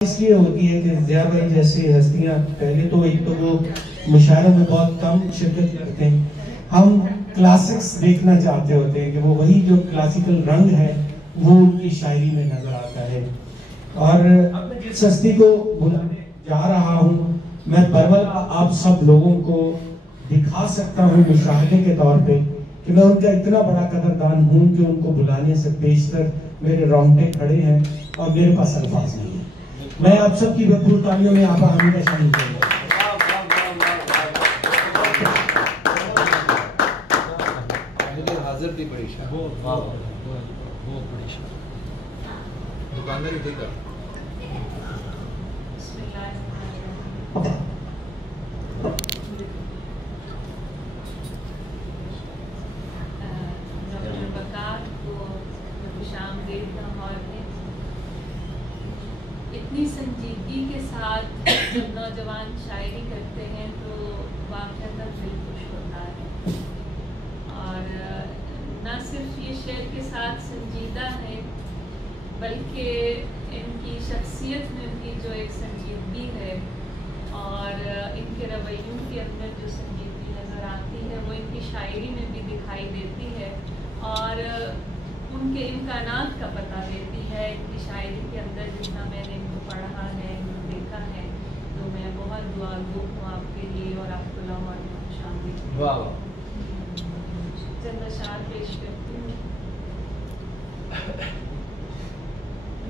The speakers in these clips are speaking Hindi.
इसलिए होती है कि ज़िया भाई जैसी हस्तियां पहले तो एक तो वो मुशायरों में बहुत कम शिरकत करते हैं। हम क्लासिक्स देखना चाहते होते हैं कि वो वही जो क्लासिकल रंग है वो उनकी शायरी में नजर आता है। और अब मैं जिस हस्ती को बुलाने जा रहा हूँ, मैं बरवला आप सब लोगों को दिखा सकता हूँ मुशाहदे के तौर पे कि मैं उनका इतना बड़ा कदरदान हूँ कि उनको बुलाने से बेशतर मेरे रोंगटे खड़े हैं और मेरे पास अल्फाज नहीं है। मैं आप सबकी भरपूर तालियों में आपा हमीदा शामिल करूंगा। हाजिर थी बड़ी शाह, वो बड़ी शाह दुकानदारी थी का। इतनी संजीदगी के साथ जब नौजवान शायरी करते हैं तो वाक़ई दिल खुश होता है। और न सिर्फ ये शेर के साथ संजीदा है बल्कि इनकी शख्सियत में भी जो एक संजीदगी है और इनके रवैयों के अंदर जो संजीदगी नज़र आती है वो इनकी शायरी में भी दिखाई देती है और उनके इम्कानात का पता देती है। इनकी शायरी के अंदर जितना मैंने इनको पढ़ा है, इनको देखा है, तो मैं बहुत दुआगो हूँ आपके लिए और आपको लाहौर में शामिल चंद अशार पेश करती हूँ।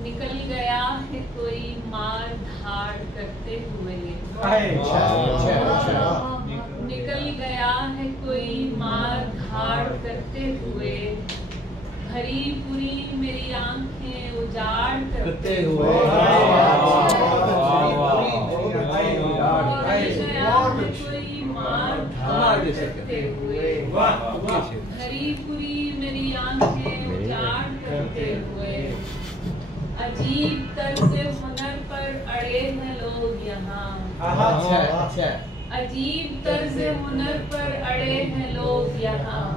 निकल गया है कोई मार धाड़ करते हुए, निकल गया है कोई मार धाड़ करते हुए, भरी पूरी मेरी आंखें उजाड़ करते हुए, कोई मार धाड़ करते हुए, भरी पूरी मेरी आंखें उजाड़ करते हुए, अजीब तर्ज हुनर पर अड़े हैं लोग यहाँ, अजीब तर्ज हुनर पर अड़े हैं लोग यहाँ,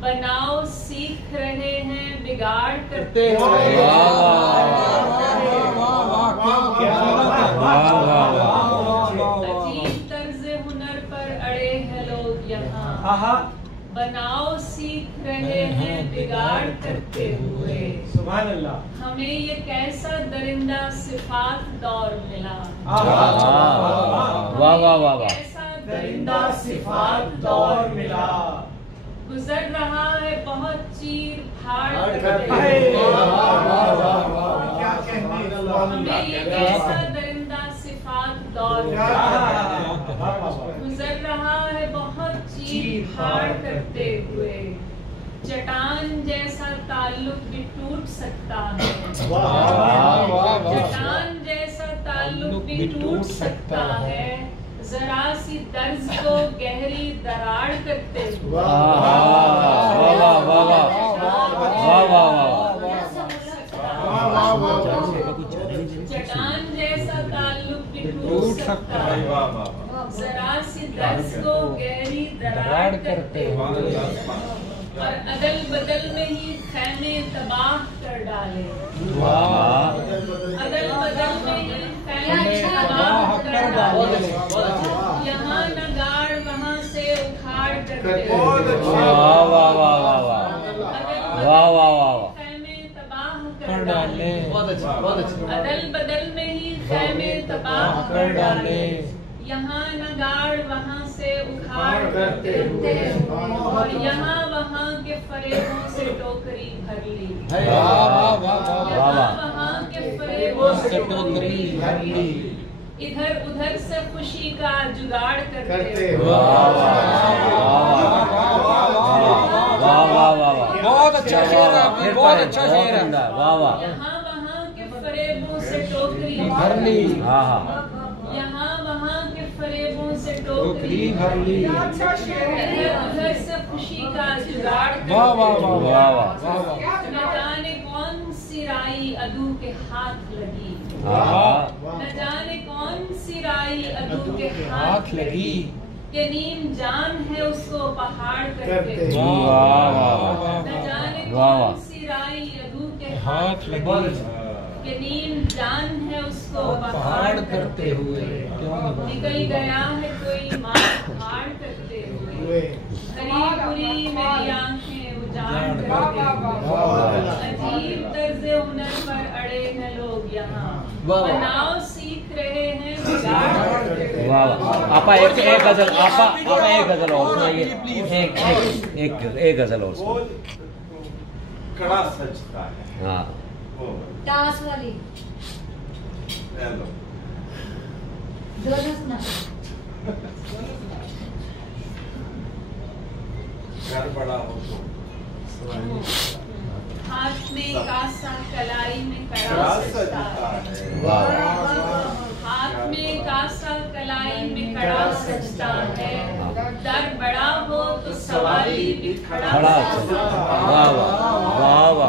बनाओ सीख रहे हैं बिगाड़ करते हुए, अजीब तर्ज हुनर पर अड़े हैं लोग यहाँ, बनाओ सीख रहे हैं बिगाड़ करते हुए, सुभान अल्लाह। हमें ये कैसा दरिंदा सिफात दौर मिला, वाह वाह वाह, कैसा दरिंदा सिफात दौर मिला, गुजर रहा है बहुत चीर फाड़ करते हुए, हमें ये कैसा दरिंदा सिफात दौर गुजर रहा है बहुत चीर फाड़ करते हुए, चट्टान जैसा ताल्लुक भी टूट सकता है, चट्टान जैसा ताल्लुक भी टूट सकता है, जरा सी दर्ज को गहरी दरार करते हुए, चट्टान जैसा ताल्लुक भी टूट सकता है, जरा सी दर्ज को गहरी दरार करते हुए, और अदल बदल में ही खैमे तबाह कर डाले, अदल बदल में ही खैमे तबाह कर डाले, यहाँ न गाड़ वहाँ से उखाड़ करते खैमे तबाह कर डाले, अदल बदल में ही खैमे तबाह कर डाले, यहाँ न गाड़ वहाँ से उखाड़ करते हुए, और यहाँ वहाँ के फरेबों से टोकरी भर ली, यहाँ वहाँ के फरेबों से टोकरी भर ली, इधर उधर से खुशी का जुगाड़ करते हुए, बहुत अच्छा शेर है, बहुत अच्छा शेर है, यहाँ वहाँ के फरेबों से टोकरी भर ली, यहाँ वहाँ के फरेबों से टोकरी भर ली, इधर उधर से खुशी का जुगाड़ न जाने कौन सी राई अदू के हाथ लगी, न जाने कौन सी राई अदू के हाथ लगी, कि नीम जान है उसको पहाड़ करके, न जाने कौन सी राई अदू के हाथ लगी, कि नीम जान है उसको करते हुए क्यों निकल गया है कोई मार धाड़ करते हुए, हरी बुरी मेरी आंखें उजाड़ करते हुए, अजीब तर्ज़े हुनर पर अड़े हैं लोग यहाँ, बनाव सीख रहे हैं बिगाड़ करते हुए। वाह, आपा एक गजल, आपा एक गजल और सुनाइए, एक गजल और सुनाइए। कड़ा सजता है। हाँ, टास वाली हेलो दोनों घर बड़ा हो तो हाथ में कासा कलाई में कड़ा सजता है, हाथ में कासा कलाई में कड़ा सजता है, दर बड़ा हो तो सवारी भी खड़ा सजता है। वाह वाह वाह वाह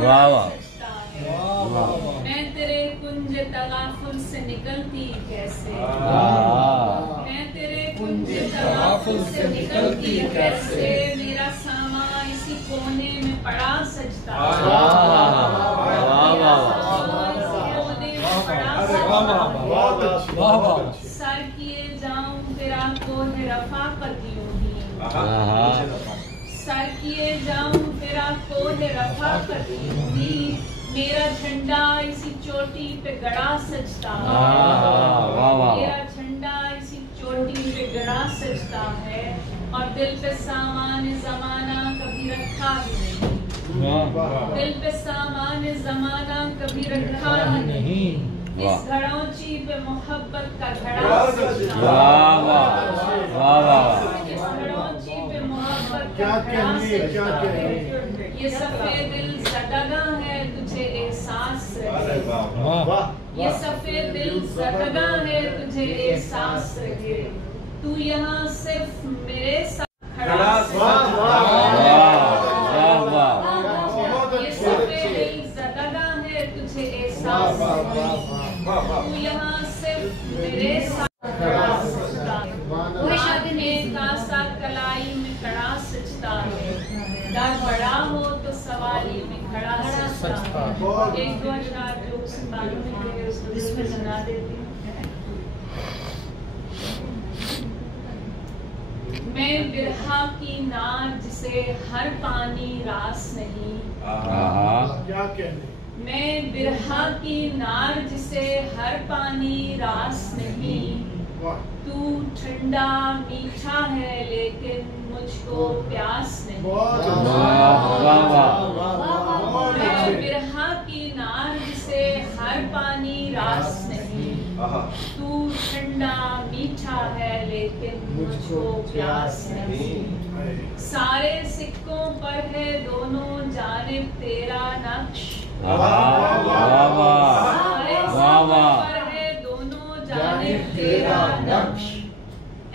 वाह वाह वाह। मैं तेरे कुंज तगाफुल से निकलती कैसे, मैं तेरे कुंज तगाफुल से निकलती कैसे, मेरा सामा इसी कोने में पड़ा सजता है, मेरा सामा इसी कोने में पड़ा सजता है। सर किए जाऊं तेरा कोहे रफाकत यूं ही, सर किए जाऊं तेरा कोहे रफाकत यूं ही, मेरा झंडा इसी चोटी पे गड़ा सजता है, मेरा झंडा इसी चोटी पे गड़ा सजता है, और दिल पे सामान ज़माना कभी रखा ही नहीं, दिल पे सामान ज़माना कभी रखा ही नहीं, इस घड़ौची पे मोहब्बत का घड़ा सजता है, इस घड़ौची पे मोहब्बत का घड़ा सजता है, ये सफेद दिल ज़दगा है तुझे एहसास रहे, ये सफेद दिल ज़दगा है तुझे एहसास रहे, तू यहाँ सिर्फ मेरे साथ खड़ा सजता है, ये सफेद दिल ज़दगा है तुझे एहसास रहे, तू यहाँ सिर्फ मेरे साथ खड़ा सजता है, हाथ में कासा कलाई में कड़ा सजता है, दर बड़ा हो तो सवारी में खड़ा सजता है। एक दो अशआर जो उस मालूम है उसको इसमें सुना देती हूँ। मैं बिरहा की नार जिसे हर पानी रास नहीं, क्या कहने, मैं बिरहा की नार जिसे हर पानी रास नहीं, तू ठंडा मीठा है लेकिन मुझको प्यास नहीं, मैं बिरहा की नार जिसे हर पानी रास नहीं, तू ठंडा मीठा है लेकिन मुझको प्यास नहीं, सारे सिक्कों पर है दोनों जानिब तेरा नक्श, सारे सिक्कों पर है दोनों जानिब तेरा नक्श,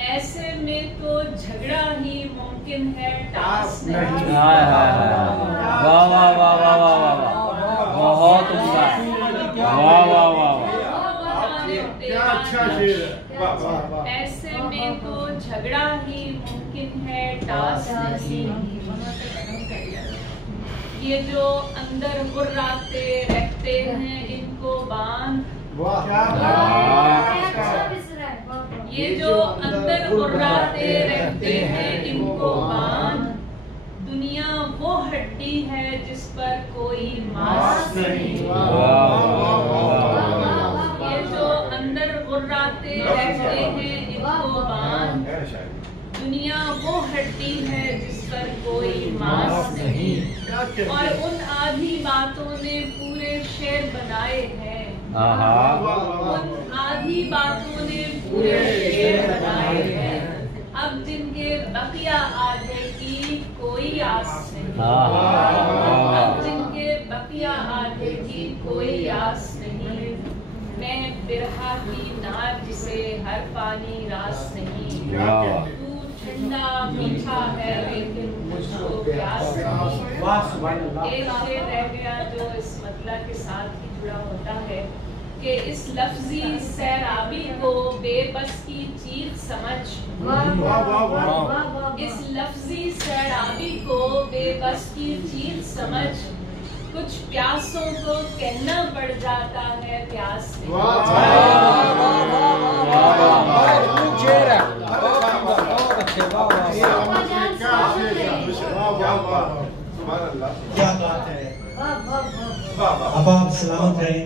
ऐसे में तो झगड़ा ही मुमकिन है टास नहीं, बहुत उम्दा, क्या अच्छा शेर है। ऐसे में तो झगड़ा ही मुमकिन है टास नहीं, ये जो अंदर गुर्राते रहते हैं इनको बांध, ये जो अंदर गुर्राते रहते हैं इनको बांध, दुनिया वो हड्डी है जिस पर कोई मांस नहीं, ये जो अंदर गुर्राते रहते हैं इनको बांध, दुनिया वो हड्डी है जिस पर कोई मांस नहीं, और उन आधी बातों ने पूरे शेर बनाए हैं, उन आधी बातों ने पूरे शेर बनाए हैं, अब जिनके बकिया आधे की कोई आस नहीं, अब जिनके बकिया आधे की कोई आस नहीं, मैं बिरहा की नार जिसे हर पानी रास नहीं, तू ठंडा मीठा है लेकिन मुझको प्यास नहीं। एक शेर रह गया जो इस मतलब के साथ ही जुड़ा होता है कि इस लफ्जी सैराबी को बेबस की चीज समझ, इस लफ्जी सैराबी को बेबस की चीज समझ, कुछ प्यासों को कहना पड़ जाता है प्यास से। क्या बात है। वाह वाह वाह अब आप सलामत रहें।